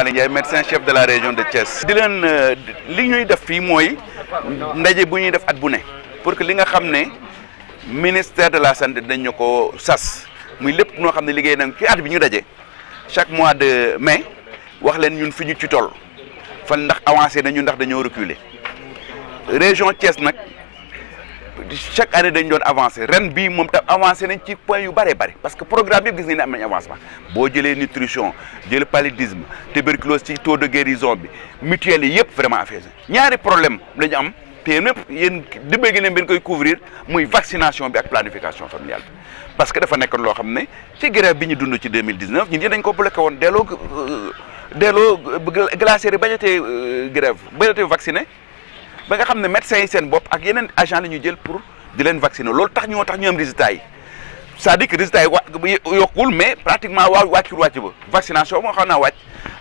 Malick Ndiaye médecin chef de la région de Thiès. di leen li ñuy def fii mooy ndaje bu ñuy def at bu ne pour que li nga xam ne ministère de la santé dañ ñu ko sas muy lépp noo xam ne liggéey nañ ci at bi ñu daje chaque mois de mai wax leen ñun fi ñu ci toll fan ndax avancé nañu ndax dañoo reculer région Thiès nag chaque année dañ doon avancé ren bii moom tam avancé nañ ci point yu bëree bëri parce que programme yëpp gis nañ ne am nañ avancement boo jëlee nutrition jël paludisme tuberculose ci taux de guérison bi mutuelle yi yëpp vraiment affaire ñaari problème la ñu am te yéen ñëpp yéen dimbali gi ne bi koy couvrir muy vaccination bi ak planification familiale bi parce que dafa nekk loo xam ne ci grève bi ñu dund ci 2019 ñun dañ ko bloqué woon delloo glacière yi bañatee grève bañatee vacciné ba nga xam ne médecins yi seen bopp ak yeneen agent la ñuy jël pour di leen vacciner loolu tax ñu am résultat yi c'est-à-dire que résultat yi yokkul mais pratiquement wàcc ba vaccination moo xam naa wàcc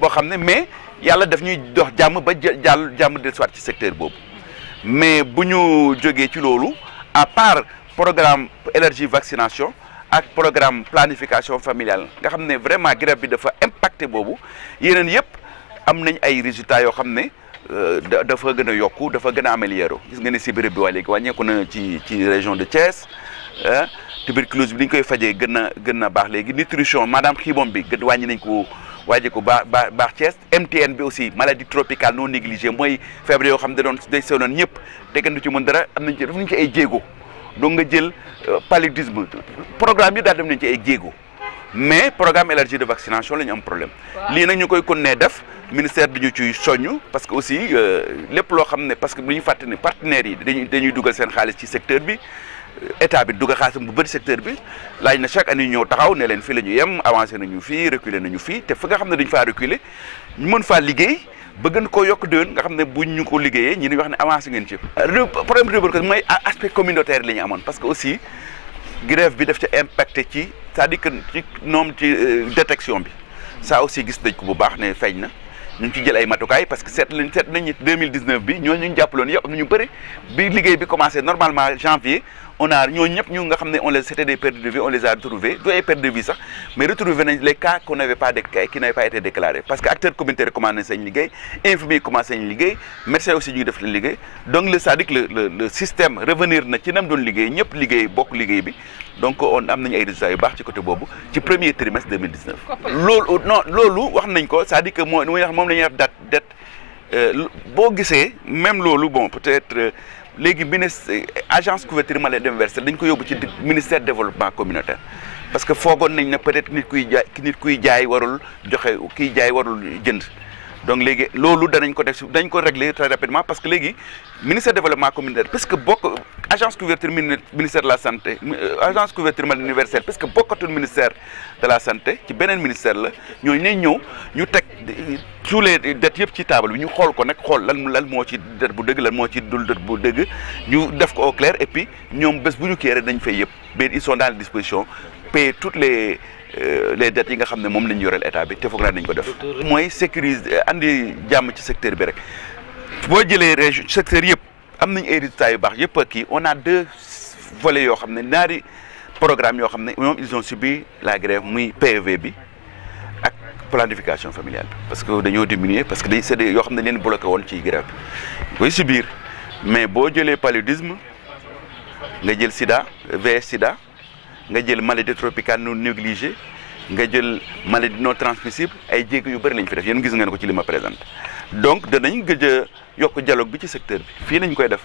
boo xam ne mais yàlla daf ñuy dox jàmm ba jàmm del soit ci secteur boobu mais bu ñu jógee ci loolu à part programme élargi vaccination ak programme planification familiale nga xam ne vraiment grève bi dafa impacté boobu yeneen yëpp am nañ ay résultats yoo xam ne dafa gën a yokku dafa gën a amélioré gis nga ne si béréb bi waa léegi wàññeeku na ci région de Thiès tuberculose bi ni ñu koy fajee gën na baax léegi nutrition maanaam xiibom bi wàññi nañ ko waaje ko baax Thiès MTN bi aussi maladie tropicale non négligée mooy feebar yoo xam ne day soonoon ñëpp te kenn du ci mën dara am nañ ci def nañ ci ay jéego donc nga jël paludisme programme yi daal def nañ ci ay jéego mais programme élargi de vaccination la ñu am problème lii nag ñu koy continuer def ministère di ñu ciy soññ parce que aussi lépp loo xam ne parce que bu ñu fàtte ne partenaires yi dañuy dugal seen xaalis ci secteur bi état bi dugal xaalisam bu bëri secteur bi laaj na chaque année ñu ñëw taxaw ne leen fii la ñu yem avancé nañu fii reculer nañu fii te fi nga xam ne dañu faa reculer ñu mën faa liggéey ba gën koo yokk déwén nga xam ne buñ ñu ko liggéeyee ñu ni wax ne avancé ngeen ci problème de mooy aspect communautaire la ñu amoon parce que aussi grève bi daf ca impacté ci c'est-à-dire que ci noom ci détection bi ça aussi gis nañ ko bu baax ne feeñ na ñu ngi ci jël ay matukaay parce que seet nañ 2019 bi ñooñu ñu jàppaloon yëpp am na ñu bëri bi liggéey bi commencé normalement janvier on a ñooñu ñëpp ñu nga xam ne on les c'était des pertes de vie on les a retrouvés du ay pertes de vie sax mais retrouvé nañ les cas qu'on n'avait pas qui n'avaient pas été déclarés parce que acteurs communautaires commencé nañ seen liggéey infirmiers commencé nañ liggéey médecins aussi ñu ngi def leen liggéey donc c'est-à-dire que le système revenir na ci nam doon liggéey ñëpp liggéey bokk liggéey bi donc on am nañu ay résultats yu baax ci côté boobu ci premier trimestre 2019 loolu wax nañ ko c'est-à-dire que moom la ñuy def dette boo gisee même loolu bon peut-être léegi agence couverture maladie universelle dañ ko yóbbu ci ministère développement communautaire parce que foogoon nañ ne peut-être nit kuy jaay warul joxe kiy jaay warul jënd donc léegi loolu dañ ko régler très rapidement parce que léegi ministère développement communautaire parce que bokk agence couverture ministère de la santé agence couverture maladie universelle parce que bokkatul ministère de la santé ci beneen ministère la ñooñu nañ ñëw ñu teg tous les dettes yëpp ci table bi ñu xool ko nag xool lan moo ci dette bu dëgg lan moo ci dul dette bu dëgg ñu def ko au clair et puis ñoom bés bu ñu kii rek dañ fay yëpp mais ils sont dans les dispositions payer toutes les dettes yi nga xam ne moom la ñu yoreel état bi te foog naa nañ ko def. mooy sécuriser andi jàmm ci secteur bi rek boo jëlee région secteur yëpp am nañ ay résultats yu baax yëpp kii on a 2 volets yoo xam ne ñaari programme yoo xam ne ñoom ils ont subi la grève muy PEV bi ak planification familiale bi parce que dañoo diminuer parce que c'est des yoo xam ne leen bloqué woon ci grève bi koy subir mais boo jëlee paludisme nga jël sida VIH sida nga jël maladie tropicale non négligée nga jël maladie non transmissible ay jéego yu bëri lañ fi def yéen gis ngeen ko ci li ma présente donc danañ gëj a yokk dialogue bi ci secteur bi fii lañ koy def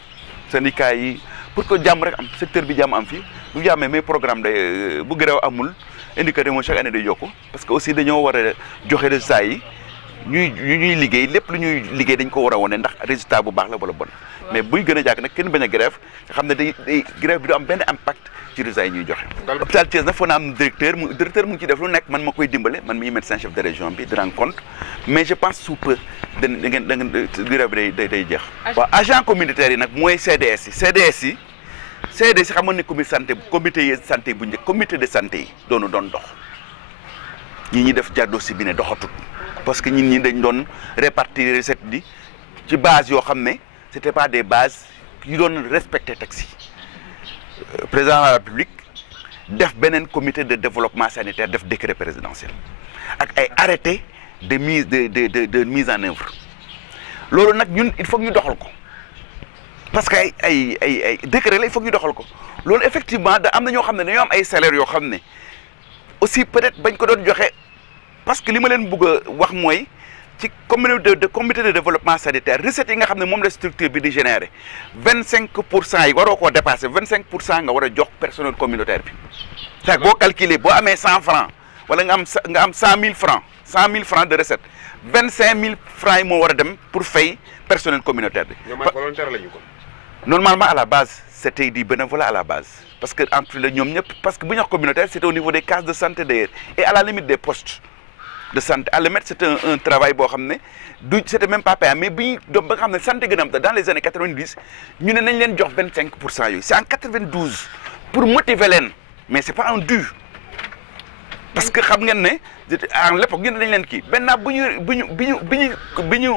syndicat yi pour que jàmm rek am secteur bi jàmm am fii bu jàmmee mais programme day bu grève amul indicateur moom chaque année day yokku parce que aussi dañoo war a joxe résultats yi ñuy liggéey lépp lu ñuy liggéey dañ ko war a wane ndax résultat bu baax la wala bon mais buy gën a jàkk nag kenn bañ a grève nga xam ne day grève bi du am benn impact ci résultats yi ñuy joxe. hôpital Thiès nag foo na am directeur mu ngi ci def lu nekk man ma koy dimbale man miy médecin chef de région bi di rendre compte mais je pense sous peu da ngeen grève bi day jeex. waaw agent communautaire yi nag mooy CDS yi xam nga ne comité de santé yi doon dox ñi def diagnostic bi ne doxatut parce que ñi dañ doon répartir recette bi ci base yoo xam ne c'était pas des bases yu doon respecter texte yi président de la République def beneen comité de développement sanitaire def décret présidentiel ak ay arrêté de mise en œuvre loolu nag ñun il faut que ñu doxal ko parce que ay décret la il faut que ñu doxal ko loolu effectivement da am na ñoo xam ne dañoo am ay salaires yoo xam ne aussi peut-être bañ ko doon joxe parce que li ma leen bëgg a wax mooy ci communauté de comité de développement sanitaire recettes yi nga xam ne moom la structure bi di générer 25% yi waroo koo dépasser 25% nga war a jox personnel communautaire bi. c'est boo calculer boo amee 100 francs wala nga am 100 000 francs 100 000 francs de recette 25 000 francs yi moo war a dem pour fay personnel communautaire bi. ñoom ay volontaire lañu ko. Normalement à la base c'était du bénévolat à la base parce que entre les ñoom ñëpp parce que bu ñu wax communautaire c'était au niveau des cases de santé d'ailleurs et à la limite des postes de santé à la limite c'était un travail boo xam ne du c'était même pas payant mais bi ñu doon ba nga xam ne santé gën a am dans les années 90 ñu ne nañ leen jox 25% yooyu c'est en 92 pour motiver leen mais c'est pas un dû parce que xam ngeen ne en l'époque ñu ne dañ leen kii maintenant bi ñu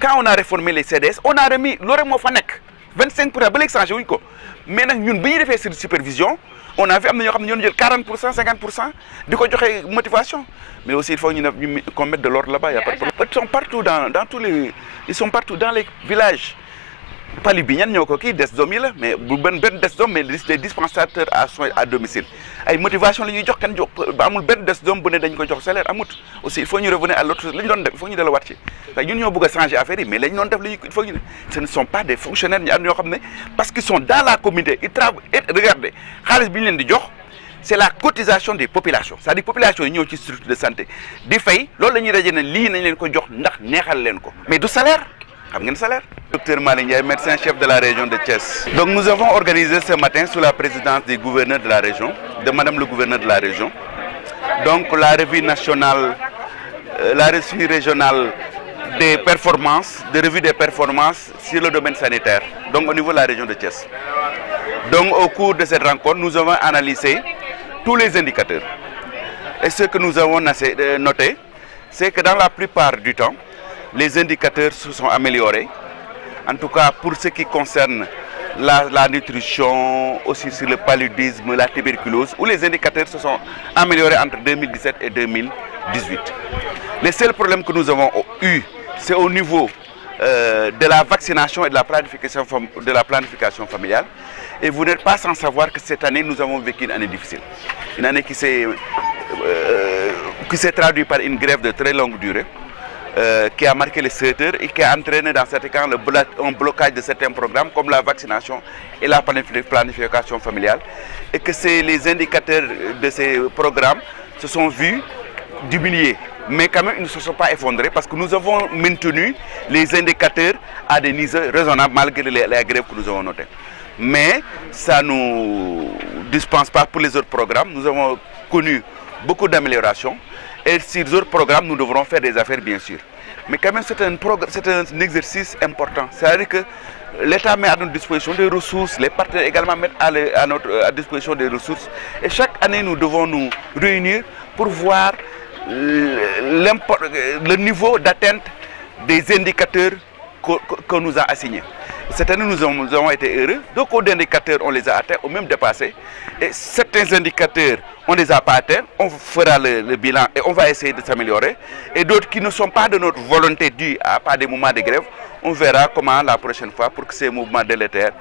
quand on a réformé les CDS on a remis loolu rek moo fa nekk 25% ba léegi changé wuñ ko mais nag ñun bi ñu defee sur supervision on a vu am na ñoo xam ne ñoo jël 40% 50% di ko joxe motivation mais aussi il faut ñu qu'on mette de l'ordre là-bas y a pas de problème. Ils sont partout ils sont partout dans les villages pali bi ñan ñoo ko kii des doom yi la mais bu benn des doom mais les dispensateurs à soins à domicile ay motivation la ñuy jox kan jox ba amul benn des doom bu ne dañ ko jox salaire amut aussi il faut ñu revenir à l'autre li ñu doon def il faut ñu delluwaat ci te ñun ñoo bëgg a changer affaire yi mais la ñu doon def li il faut ñu ce ne sont pas des fonctionnaires ñu am ñoo xam ne parce qu'ils sont dans la communauté ils travaillent et regardez xaalis bi ñu leen di jox c'est la cotisation des populations c'est-à-dire population yi ñëw ci structure de santé di fay loolu la ñuy rajo ne lii nañ leen ko jox ndax neexal leen ko mais du salaire xam ngeen salaire. Docteur Malick Ndiaye, médecin chef de la région de Thiès. Donc nous avons organisé ce matin sous la présidence du gouverneur de la région, de Madame le gouverneur de la région, donc la revue nationale, la revue régionale des performances, de revue des performances sur le domaine sanitaire, donc au niveau de la région de Thiès. Donc au cours de cette rencontre, nous avons analysé tous les indicateurs. Et ce que nous avons noté, c'est que dans la plupart du temps, les indicateurs se sont améliorés. En tout cas, pour ce qui concerne la nutrition, aussi sur le paludisme, la tuberculose, où les indicateurs se sont améliorés entre 2017 et 2018. Les seuls problèmes que nous avons eus, c'est au niveau de la vaccination et de la planification familiale. Et vous n'êtes pas sans savoir que cette année, nous avons vécu une année difficile. Une année qui s'est traduite par une grève de très longue durée. Qui a marqué les secteurs et qui a entraîné dans certains cas un blocage de certains programmes comme la vaccination et la planification familiale et que les indicateurs de ces programmes se sont vus diminuer. Mais quand même, ils ne se sont pas effondrés parce que nous avons maintenu les indicateurs à des niveaux raisonnables malgré la grève que nous avons notée. Mais ça ne nous dispense pas pour les autres programmes. Nous avons connu beaucoup d'améliorations. Et sur les autres programmes, nous devrons faire des affaires, bien sûr. Mais quand même, c'est un exercice important. C'est-à-dire que l'État met à notre disposition des ressources, les partenaires également mettent à disposition des ressources. Et chaque année, nous devons nous réunir pour voir le niveau d'atteinte des indicateurs qu'on nous a assignés. Cette année, nous avons été heureux. Beaucoup d'indicateurs, on les a atteints ou même dépassés. Et certains indicateurs, on ne les a pas atteints. On fera le bilan et on va essayer de s'améliorer. Et d'autres qui ne sont pas de notre volonté due à pas des moments de grève, on verra comment la prochaine fois pour que ces mouvements délétères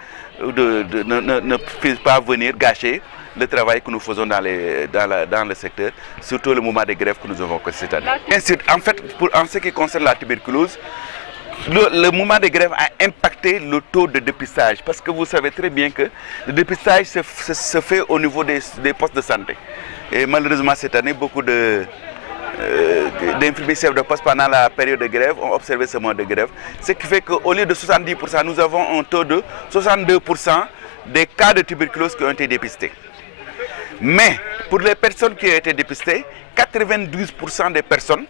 ne puissent pas venir gâcher le travail que nous faisons dans le secteur, surtout le mouvement de grève que nous avons cette année. En fait, en ce qui concerne la tuberculose, le mouvement de grève a impacté le taux de dépistage parce que vous savez très bien que le dépistage se fait au niveau des postes de santé. Et malheureusement cette année, beaucoup d'infirmiers chefs de poste pendant la période de grève ont observé ce mois de grève. Ce qui fait qu'au lieu de 70%, nous avons un taux de 62% des cas de tuberculose qui ont été dépistés. Mais pour les personnes qui ont été dépistées, 92% des personnes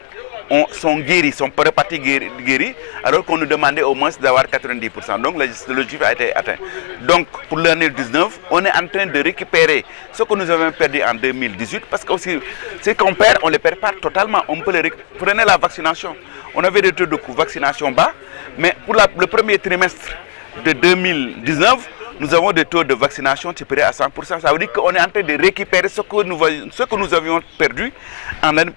sont guéris, sont repartis guéris, alors qu'on nous demandait au moins d'avoir 90%. Donc le chiffre a été atteint. Donc pour l'année 2019, on est en train de récupérer ce que nous avons perdu en 2018, parce que aussi, ce qu'on perd, on ne les perd pas totalement. On peut les récupérer. Prenez la vaccination. On avait des taux de vaccination bas, mais pour le premier trimestre de 2019, nous avons des taux de vaccination supérieurs à 100%. Ça veut dire qu'on est en train de récupérer ce que nous avions perdu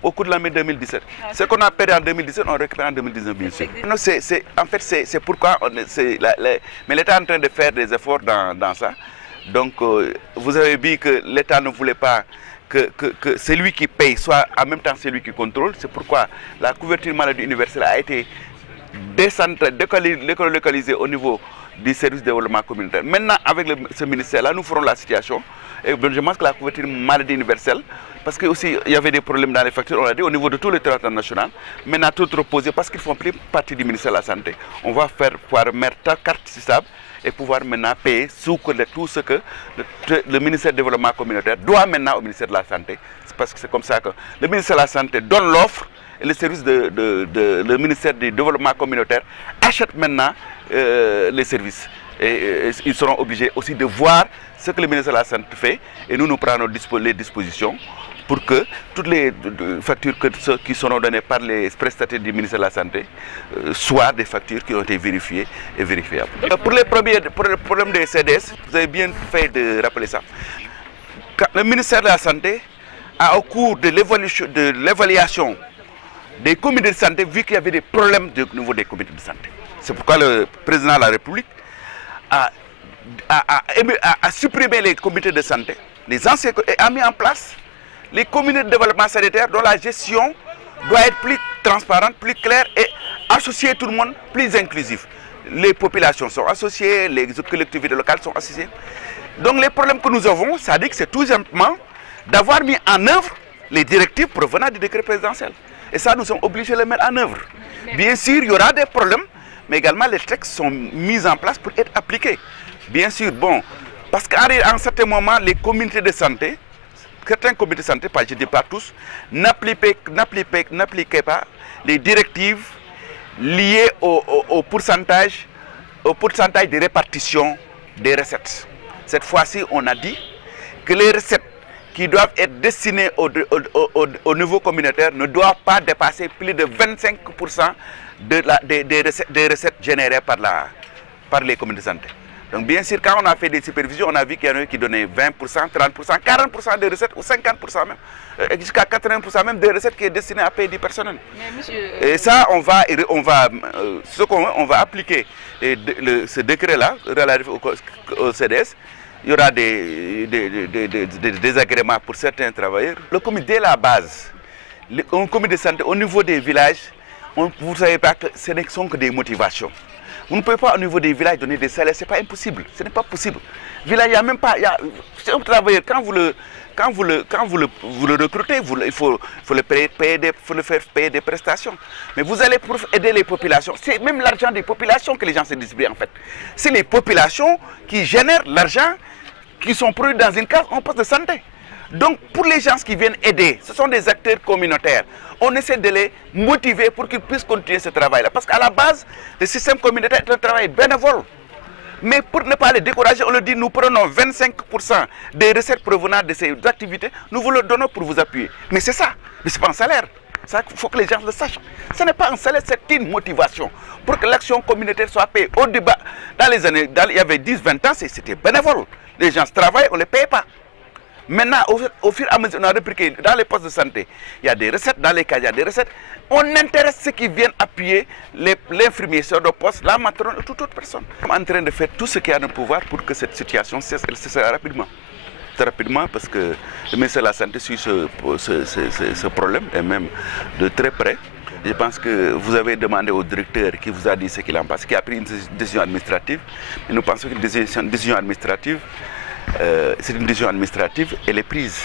au cours de l'année 2017. Ce qu'on a perdu en 2017, on récupère en 2019, bien sûr. Non, en fait, c'est pourquoi mais l'État est en train de faire des efforts dans ça. Donc, vous avez vu que l'État ne voulait pas que celui qui paye soit en même temps celui qui contrôle. C'est pourquoi la couverture maladie universelle a été délocalisée au niveau du service de développement communautaire. Maintenant, avec ce ministère-là, nous ferons la situation. Et je pense que la couverture maladie universelle, parce qu'il y avait des problèmes dans les factures, on l'a dit, au niveau de tout le territoire national, maintenant tout reposé, parce qu'ils font plus partie du ministère de la Santé. On va pouvoir mettre ta carte stable et pouvoir maintenant payer tout ce que le ministère du développement communautaire doit maintenant au ministère de la Santé. C'est parce que c'est comme ça que le ministère de la Santé donne l'offre et le service le ministère du développement communautaire achète maintenant les services. Et ils seront obligés aussi de voir ce que le ministère de la Santé fait et nous prenons les dispositions pour que toutes les factures qui seront données par les prestataires du ministère de la Santé soient des factures qui ont été vérifiées et vérifiables. Pour le problème des CDS, vous avez bien fait de rappeler ça. Le ministère de la Santé a, au cours de l'évaluation des comités de santé, vu qu'il y avait des problèmes au niveau des comités de santé. C'est pourquoi le président de la République a supprimé les comités de santé, les anciens, et a mis en place les comités de développement sanitaire dont la gestion doit être plus transparente, plus claire et associer tout le monde, plus inclusif. Les populations sont associées, les collectivités locales sont associées. Donc les problèmes que nous avons, ça dit que c'est tout simplement d'avoir mis en œuvre les directives provenant du décret présidentiel. Et ça, nous sommes obligés de les mettre en œuvre. Bien sûr, il y aura des problèmes, mais également les textes sont mis en place pour être appliqués. Bien sûr, bon, parce qu'à un certain moment, les communautés de santé, certains comités de santé, pas je dis pas tous, n'appliquaient pas les directives liées au pourcentage de répartition des recettes. Cette fois-ci, on a dit que les recettes qui doivent être destinées au niveau communautaire ne doivent pas dépasser plus de 25% des recettes générées par les communautés de santé. Donc bien sûr, quand on a fait des supervisions, on a vu qu'il y en a qui donnaient 20%, 30%, 40% des recettes ou 50% même, jusqu'à 80% même des recettes qui est destinées à payer du personnel. Et ça, on va appliquer ce décret-là relatif au CDS. Il y aura des désagréments pour certains travailleurs. Le comité, dès la base, un comité de santé au niveau des villages, vous ne savez pas que ce ne sont que des motivations. Vous ne pouvez pas au niveau des villages donner des salaires, ce n'est pas impossible, ce n'est pas possible. Village, il n'y a même pas, c'est un travailleur, quand vous le recrutez, il faut le faire payer des prestations. Mais vous allez pour aider les populations, c'est même l'argent des populations que les gens se distribuent en fait. C'est les populations qui génèrent l'argent qui sont produits dans une case en poste de santé. Donc pour les gens qui viennent aider, ce sont des acteurs communautaires. On essaie de les motiver pour qu'ils puissent continuer ce travail-là. Parce qu'à la base, le système communautaire est un travail bénévole. Mais pour ne pas les décourager, on le dit, nous prenons 25% des recettes provenant de ces activités, nous vous le donnons pour vous appuyer. Mais c'est ça, mais ce n'est pas un salaire. Il faut que les gens le sachent. Ce n'est pas un salaire, c'est une motivation. Pour que l'action communautaire soit payée. Au débat, dans les années, il y avait 10-20 ans, c'était bénévole. Les gens travaillent, on ne les paye pas. Maintenant, au fur et à mesure, on a repris que dans les postes de santé, il y a des recettes, dans les cas, il y a des recettes. On intéresse ceux qui viennent appuyer l'infirmier sur le poste, la matrone et toute autre personne. On est en train de faire tout ce qu'il y a de pouvoir pour que cette situation cesse rapidement. Rapidement, parce que le ministère de la Santé suit ce problème, et même de très près. Je pense que vous avez demandé au directeur qui vous a dit ce qu'il en passe, qui a pris une décision administrative. Et nous pensons qu'une décision administrative, c'est une décision administrative, elle est prise.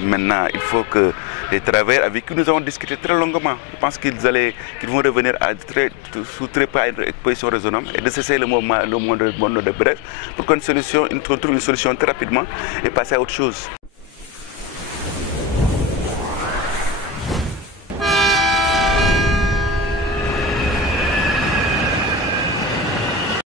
Maintenant, il faut que les travailleurs avec qui nous avons discuté très longuement, je pense qu'ils vont revenir sous très peu à une position raisonnable et de cesser le mouvement de bref pour qu'on trouve une solution très rapidement et passer à autre chose.